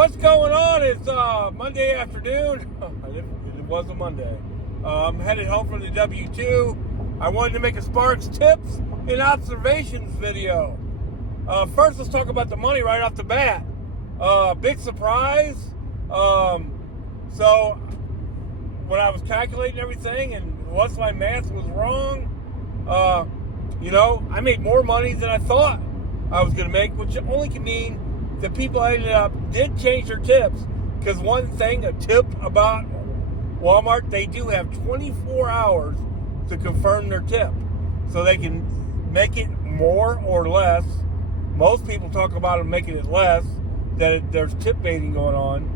What's going on? It's Monday afternoon. It was a Monday. I'm headed home from the W2. I wanted to make a Sparks tips and observations video. First, let's talk about the money right off the bat. Big surprise. So when I was calculating everything and once my math was wrong, I made more money than I thought I was going to make, which only can mean that people did change their tips. Because one thing, a tip about Walmart, they do have 24 hours to confirm their tip. So they can make it more or less. Most people talk about them making it less, that there's tip baiting going on.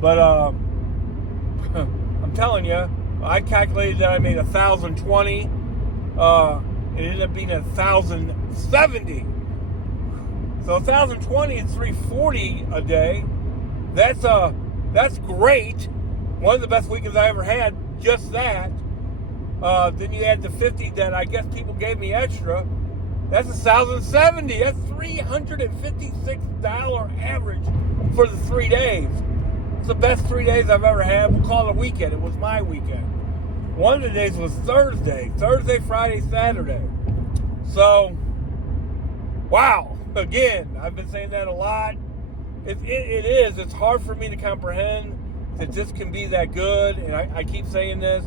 But I'm telling you, I calculated that I made 1,020. It ended up being 1,070. So 1,020 is $340 a day. That's great. One of the best weekends I ever had. Just that. Then you add the 50 that I guess people gave me extra. That's 1,070. That's $356 average for the 3 days. It's the best 3 days I've ever had. We'll call it a weekend. It was my weekend. One of the days was Thursday, Friday, Saturday. So, wow. Again, I've been saying that a lot. It is. It's hard for me to comprehend that this can be that good. And I keep saying this.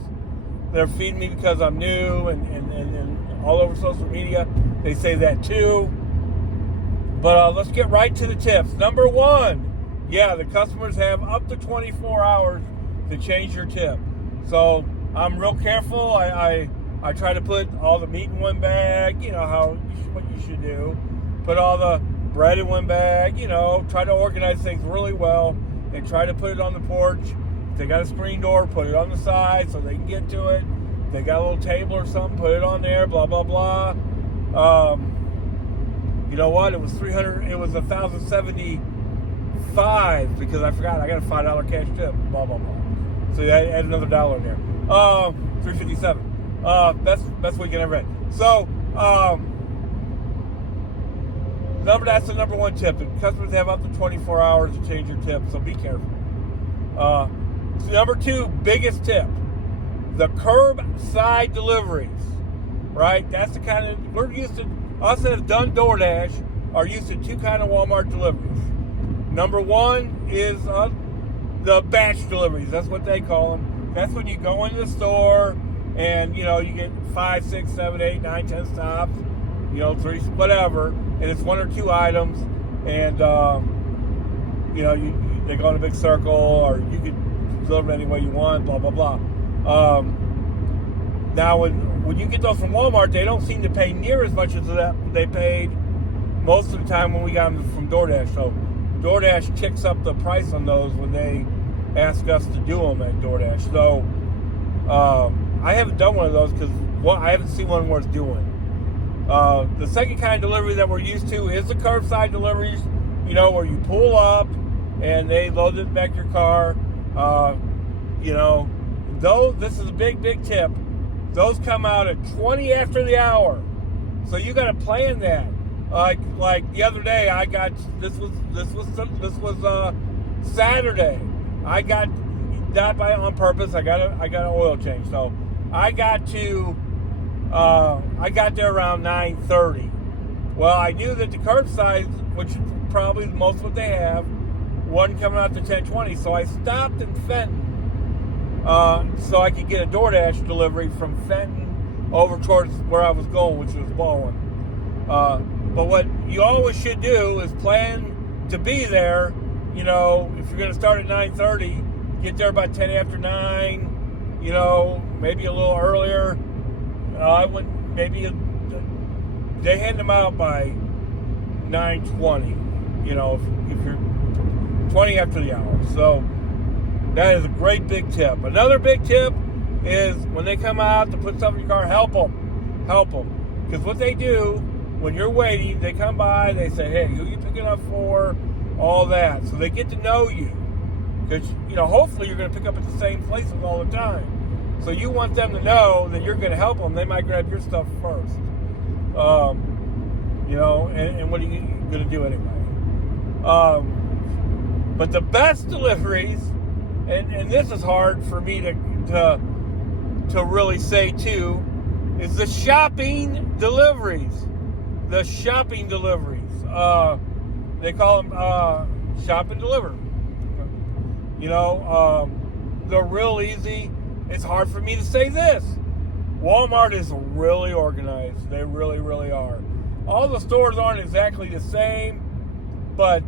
They're feeding me because I'm new and all over social media. They say that too. But let's get right to the tips. Number one, the customers have up to 24 hours to change your tip. So I'm real careful. I try to put all the meat in one bag. You know what you should do. Put all the bread in one bag, try to organize things really well and try to put it on the porch. If they got a screen door, put it on the side so they can get to it. If they got a little table or something, put it on there, blah, blah, blah. You know what? It was 1,075 because I forgot I got a $5 cash tip, blah, blah, blah. So add another dollar in there. 357. Best weekend I've had. So, that's the number one tip. The customers have up to 24 hours to change your tip, so be careful. Number two, biggest tip, the curbside deliveries, right? That's the kind of, we're used to, us that have done DoorDash are used to two kind of Walmart deliveries. Number one is the batch deliveries. That's what they call them. That's when you go into the store and, you get 5, 6, 7, 8, 9, 10 stops, 3, whatever. And it's one or two items, and they go in a big circle, or you can deliver any way you want, blah blah blah. Now, when you get those from Walmart, they don't seem to pay near as much as they paid most of the time when we got them from DoorDash. So DoorDash kicks up the price on those when they ask us to do them at DoorDash. So I haven't done one of those because I haven't seen one worth doing. The second kind of delivery that we're used to is the curbside deliveries, where you pull up and they load it back your car. This is a big, big tip. Those come out at 20 after the hour. So you got to plan that. Like the other day, I got, this was Saturday. I got, not by on purpose, I got an oil change. So I got there around 9:30. Well, I knew that the curbside, which is probably most of what they have, wasn't coming out to 10:20. So I stopped in Fenton so I could get a DoorDash delivery from Fenton over towards where I was going, which was Baldwin. But what you always should do is plan to be there. If you're going to start at 9:30, get there about 10 after 9, maybe a little earlier. I wouldn't, they hand them out by 9:20, if you're 20 after the hour. So that is a great big tip. Another big tip is when they come out to put stuff in your car, help them. Because what they do, when you're waiting, they come by, they say, hey, who are you picking up for? All that. So they get to know you. Because, hopefully you're going to pick up at the same places all the time. So you want them to know that you're going to help them. They might grab your stuff first. And what are you going to do anyway? But the best deliveries, and this is hard for me to really say too, is the shopping deliveries. The shopping deliveries. They call them shop and deliver. They're real easy. It's hard for me to say this. Walmart is really organized. They really, really are. All the stores aren't exactly the same, but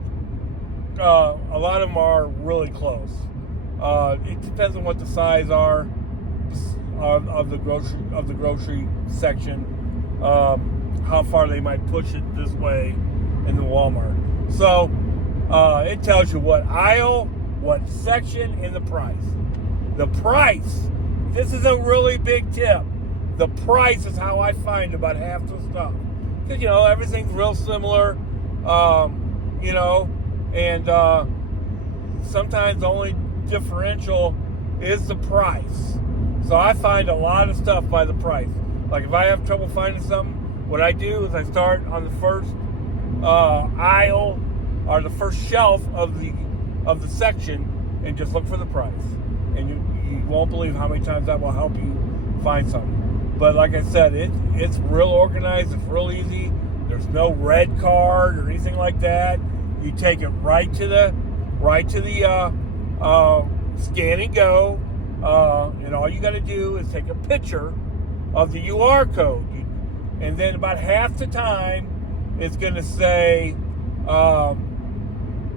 a lot of them are really close. It depends on what the size are of the grocery section, how far they might push it this way in the Walmart. So it tells you what aisle, what section, and the price. The price. This is a really big tip. The price is how I find about half the stuff. Because, everything's real similar, and sometimes the only differential is the price. So I find a lot of stuff by the price. Like if I have trouble finding something, what I do is I start on the first aisle or the first shelf of the section and just look for the price. And you won't believe how many times that will help you find something. But like I said, it's real organized. It's real easy. There's no red card or anything like that. You take it right to the scan and go. And all you got to do is take a picture of the UR code. And then about half the time, it's going to say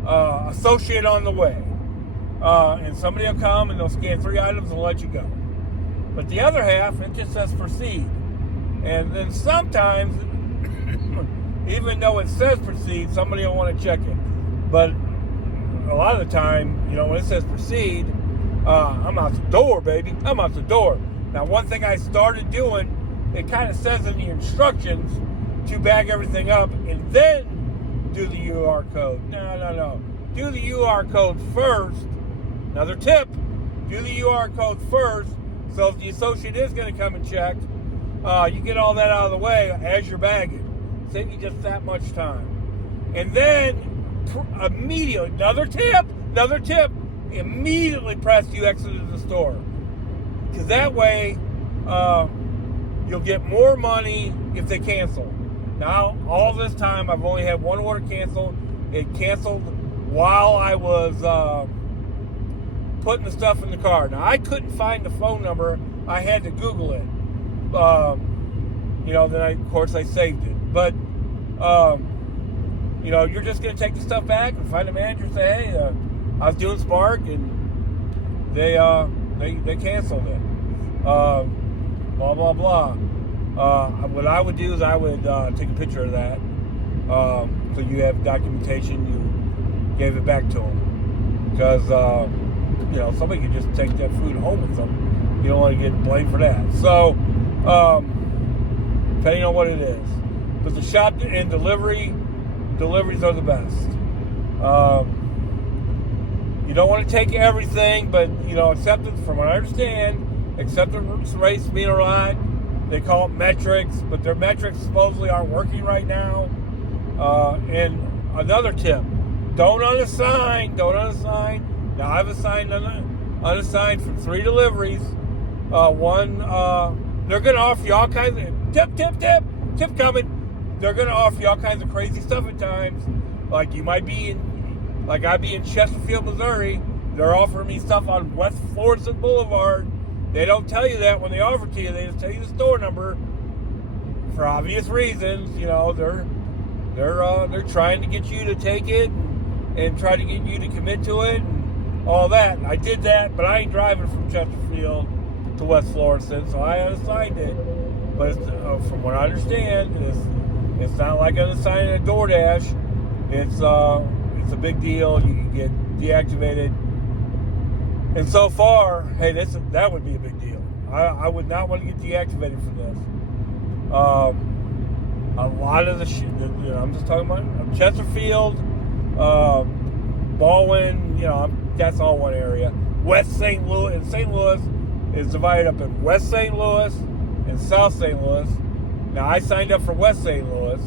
associate on the way. And somebody will come and they'll scan 3 items and let you go. But the other half, it just says proceed. And then sometimes, even though it says proceed, somebody will want to check it. But a lot of the time, when it says proceed, I'm out the door, baby. I'm out the door. Now, one thing I started doing, it kind of says in the instructions to bag everything up and then do the UR code. No. Do the UR code first. Another tip, do the UR code first. So if the associate is going to come and check, you get all that out of the way as you're bagging. Save you just that much time. And then immediately, another tip, immediately press you exited the store. Because that way, you'll get more money if they cancel. Now, all this time, I've only had one order canceled. It canceled while I was putting the stuff in the car. Now, I couldn't find the phone number. I had to Google it. Then of course I saved it. But, you're just going to take the stuff back and find a manager and say, hey, I was doing Spark and they canceled it. Blah, blah, blah. What I would do is I would take a picture of that. So you have documentation, you gave it back to them. Because, somebody could just take that food home with them. You don't want to get blamed for that. So, depending on what it is. But the shop and deliveries are the best. You don't want to take everything, but, accept it, from what I understand, acceptance rates being a lot. They call it metrics, but their metrics supposedly aren't working right now. And another tip, don't unassign. Now, I've assigned unassigned from 3 deliveries. One, they're going to offer you all kinds of, tip coming. They're going to offer you all kinds of crazy stuff at times. Like I'd be in Chesterfield, Missouri. They're offering me stuff on West Florissant Boulevard. They don't tell you that when they offer to you. They just tell you the store number for obvious reasons. They're trying to get you to take it and try to get you to commit to it and all that. I did that, but I ain't driving from Chesterfield to West Florissant, so I unassigned it. But from what I understand, it's not like unassigning a DoorDash. It's a big deal. You can get deactivated. And so far, hey, that would be a big deal. I would not want to get deactivated for this. A lot of the shit, I'm just talking about Chesterfield, Baldwin, that's all one area. West St. Louis, and St. Louis is divided up in West St. Louis and South St. Louis. Now, I signed up for West St. Louis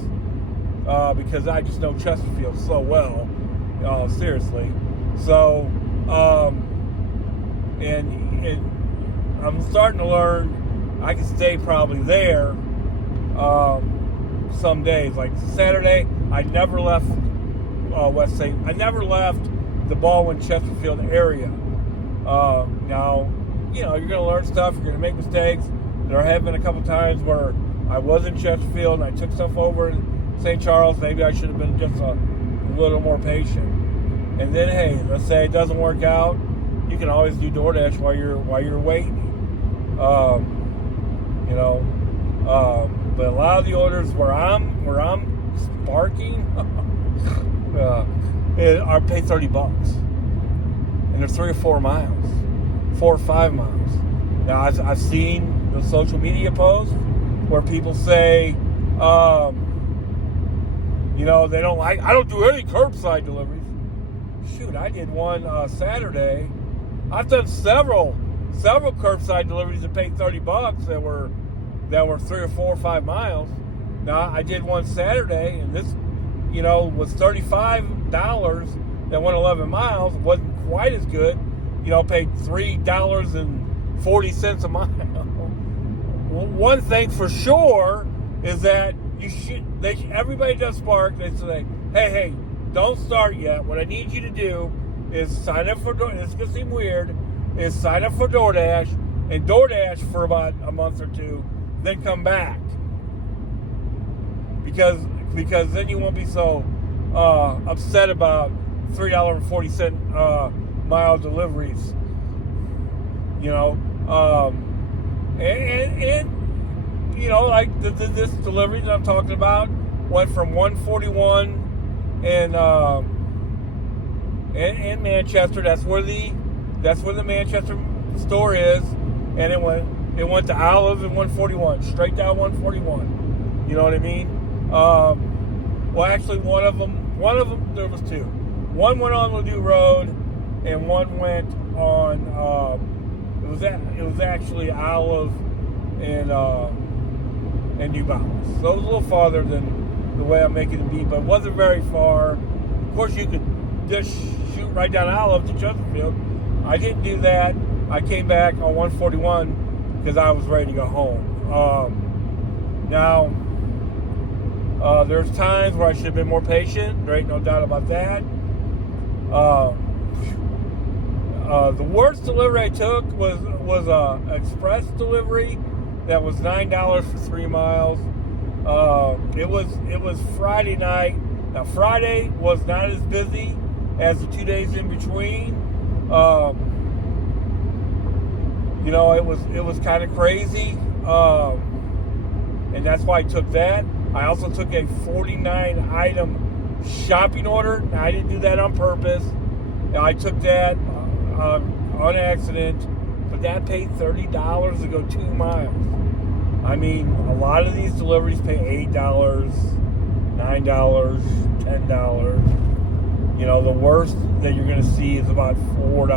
because I just know Chesterfield so well, seriously. So, and I'm starting to learn I can stay probably there some days. Like Saturday, I never left West St. I never left the Baldwin-Chesterfield area. Now, you're going to learn stuff. You're going to make mistakes. There have been a couple times where I was in Chesterfield and I took stuff over in St. Charles. Maybe I should have been just a little more patient. And then, hey, let's say it doesn't work out. You can always do DoorDash while you're waiting. But a lot of the orders where I'm sparking are paid $30, and they're 3 or 4 miles, 4 or 5 miles. Now I've seen the social media posts where people say, they don't like. I don't do any curbside deliveries. Shoot, I did one Saturday. I've done several curbside deliveries that paid $30 that were 3 or 4 or 5 miles. Now I did one Saturday, and this, was $35 that went 11 miles. It wasn't quite as good. Paid $3.40 a mile. One thing for sure is that everybody does Spark. They say, hey, don't start yet. What I need you to do is sign up for DoorDash. It's going to seem weird. Is sign up for DoorDash and DoorDash for about a month or two, then come back. Because then you won't be so upset about $3.40 mile deliveries. Like this delivery that I'm talking about went from 141 in Manchester. That's where the Manchester store is, and it went to Olive and 141, straight down 141. You know what I mean? Well, actually, one of them. There was two. One went on Ladue Road, and one went on. It was actually Olive and New Balance. So it was a little farther than the way I'm making it be, but it wasn't very far. Of course, you could just shoot right down Olive to Chesterfield. I didn't do that. I came back on 141 because I was ready to go home. Now, there's times where I should have been more patient. There ain't no doubt about that. The worst delivery I took was a express delivery that was $9 for 3 miles. It was Friday night. Now Friday was not as busy as the 2 days in between. It was kind of crazy, and that's why I took that. I also took a 49 item shopping order. Now, I didn't do that on purpose. I took that on accident, but that paid $30 to go 2 miles. I mean, a lot of these deliveries pay $8, $9, $10. The worst that you're going to see is about $4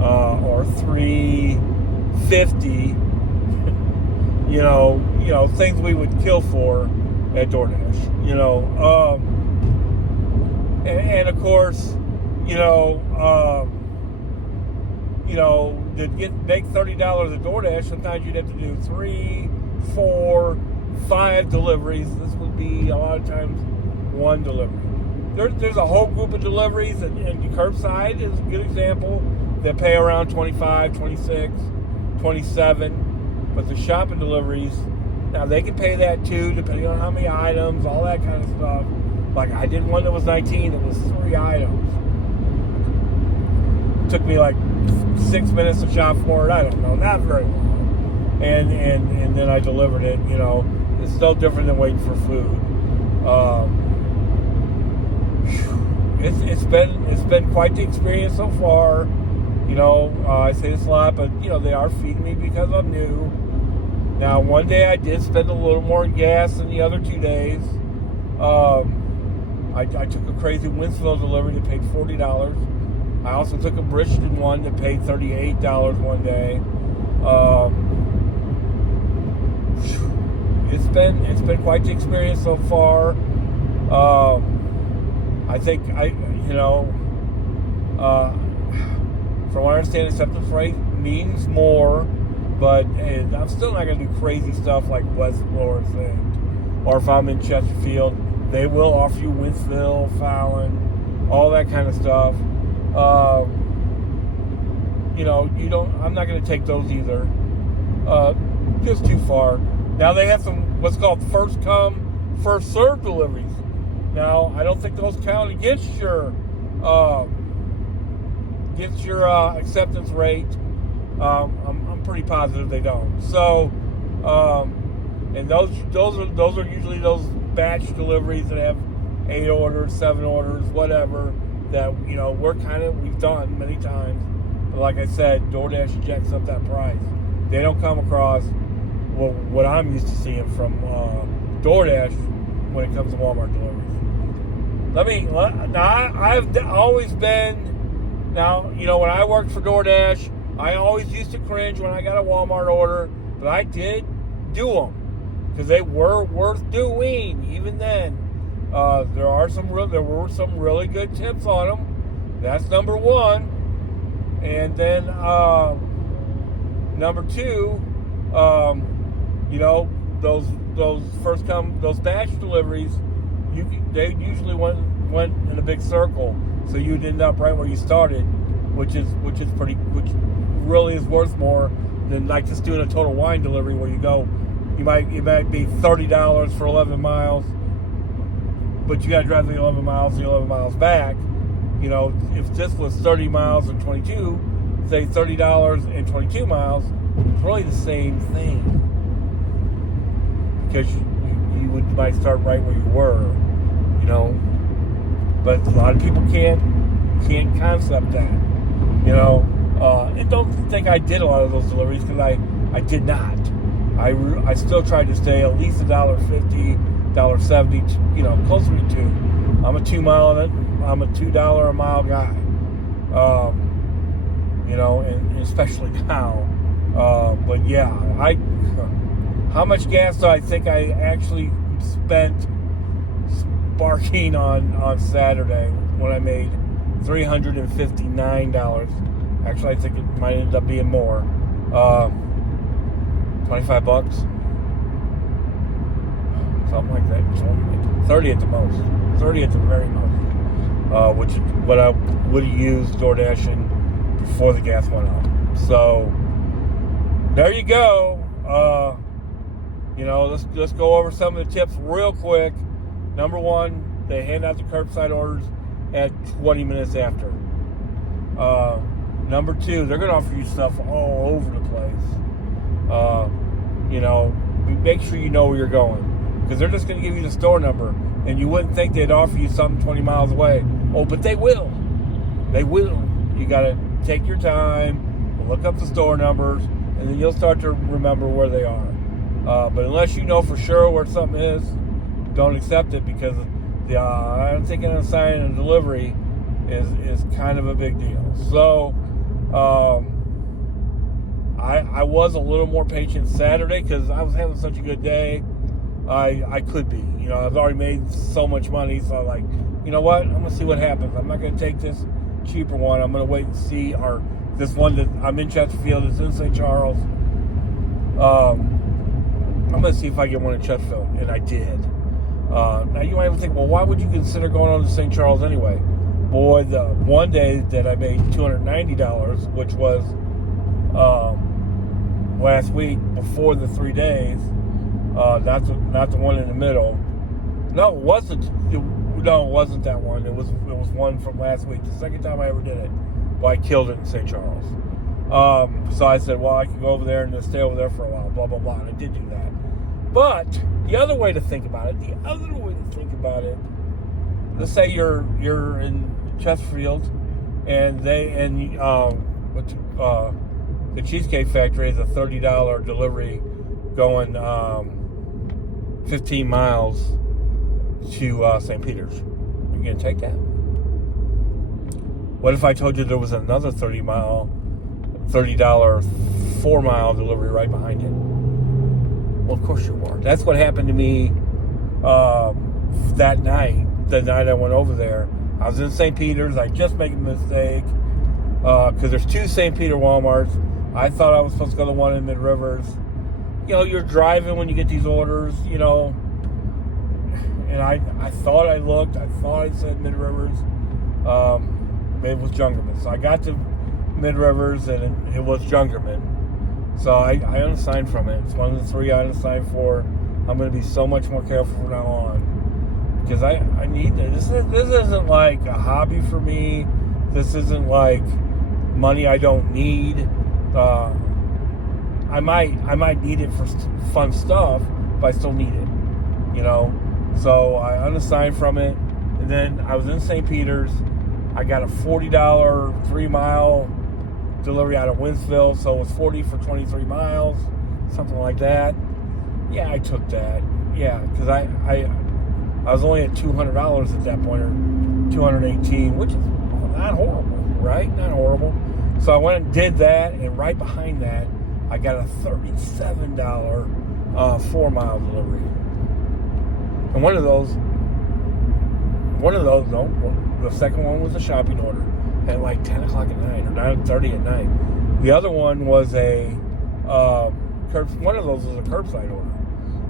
or $3.50. Things we would kill for at DoorDash. And of course, to make $30 at DoorDash, sometimes you'd have to do 3, 4, 5 deliveries. This would be a lot of times one delivery. There's a whole group of deliveries, and Curbside is a good example, that pay around 25, 26, 27. But the shopping deliveries, now they can pay that too, depending on how many items, all that kind of stuff. Like I did one that was 19, it was 3 items. It took me like 6 minutes to shop for it. I don't know, not very long. And then I delivered it. It's no different than waiting for food. It's been quite the experience so far. I say this a lot, but they are feeding me because I'm new. Now, one day I did spend a little more gas than the other 2 days. I took a crazy Winslow delivery that paid $40. I also took a Bridgeton one that paid $38 one day. It's been quite the experience so far. I think From what I understand, acceptance rate means more, but I'm still not going to do crazy stuff like West Florence, or if I'm in Chesterfield, they will offer you Winsville, Fallon, all that kind of stuff. I'm not going to take those either. Just too far. Now they have some what's called first come, first served deliveries. Now I don't think those count against your acceptance rate. I'm pretty positive they don't. So, and those are usually those batch deliveries that have 8 orders, 7 orders, whatever. That we've done many times. But like I said, DoorDash jacks up that price. They don't come across what I'm used to seeing from DoorDash when it comes to Walmart deliveries. I've always been, when I worked for DoorDash, I always used to cringe when I got a Walmart order, but I did do them because they were worth doing. Even then, there were some really good tips on them. That's number one. And then number two, those batch deliveries, they usually went in a big circle, so you'd end up right where you started, which really is worth more than like just doing a total wine delivery where you might be $30 for 11 miles, but you got to drive the 11 miles back. If this was 30 miles and 22, say $30 and 22 miles, it's really the same thing. Because you might start right where you were, But a lot of people can't concept that, And don't think I did a lot of those deliveries, because I did not. I still tried to stay at least $1.50, $1.70, closer to $2. I'm a $2 a mile guy, and especially now. But yeah, how much gas do I think I actually spent sparking on Saturday when I made $359? Actually, I think it might end up being more. $25, something like that. 30 at the most. 30 at the very most. Which is what I would have used DoorDashing before the gas went up. So there you go. Let's go over some of the tips real quick. Number one, they hand out the curbside orders at 20 minutes after. Number two, they're going to offer you stuff all over the place. Make sure you know where you're going, because they're just going to give you the store number, and you wouldn't think they'd offer you something 20 miles away. Oh, but they will. They will. You got to take your time, look up the store numbers, and then you'll start to remember where they are. But unless you know for sure where something is, don't accept it, because I'm thinking of signing a delivery is kind of a big deal. So I was a little more patient Saturday because I was having such a good day. I could be. I've already made so much money, so I'm like, you know what? I'm going to see what happens. I'm not going to take this cheaper one. I'm going to wait and see. Or this one that I'm in Chesterfield, it's in St. Charles. I'm going to see if I get one in Chesterfield, and I did. Now you might think, well, why would you consider going on to St. Charles anyway? Boy, the one day that I made $290, which was last week before the 3 days, not the one in the middle. No, it wasn't. No, it wasn't that one. It was one from last week. The second time I ever did it. Well, I killed it in St. Charles. So I said, well, I can go over there and just stay over there for a while, blah, blah, blah. And I did do that. But the other way to think about it, let's say you're in Chesterfield, and the Cheesecake Factory is a $30 delivery going 15 miles to St. Peter's. Are you going to take that? What if I told you there was another $30 4-mile delivery right behind it? Well, of course you are. That's what happened to me that night. The night I went over there, I was in St. Peter's. I just made a mistake because there's two St. Peter Walmarts. I thought I was supposed to go to one in Mid Rivers. You're driving when you get these orders, and I thought I looked. I thought I said Mid Rivers. It was Jungerman. So I got to Mid Rivers, and it was Jungerman. So I unassigned from it. It's one of the three I unassigned for. I'm going to be so much more careful from now on because I need it. This isn't like a hobby for me. This isn't like money I don't need. I might need it for fun stuff, but I still need it. So I unassigned from it, and then I was in St. Peter's. I got a $40 3-mile delivery out of Winsville, so it was 40 for 23 miles, something like that. Yeah, I took that. Yeah, because I was only at $200 at that point, or $218, which is not horrible, right? Not horrible. So I went and did that, and right behind that, I got a $37 4-mile delivery. And one of those, the second one was a shopping order at like 10 o'clock at night or 9:30 at night. The other one was one of those was a curbside order.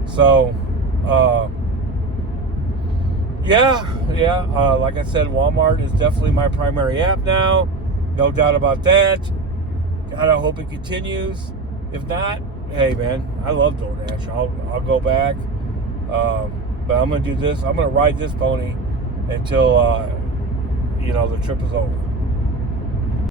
So, like I said, Walmart is definitely my primary app now. No doubt about that. God, I hope it continues. If not, hey man, I love DoorDash. I'll go back. But I'm going to do this. I'm going to ride this pony until, the trip is over.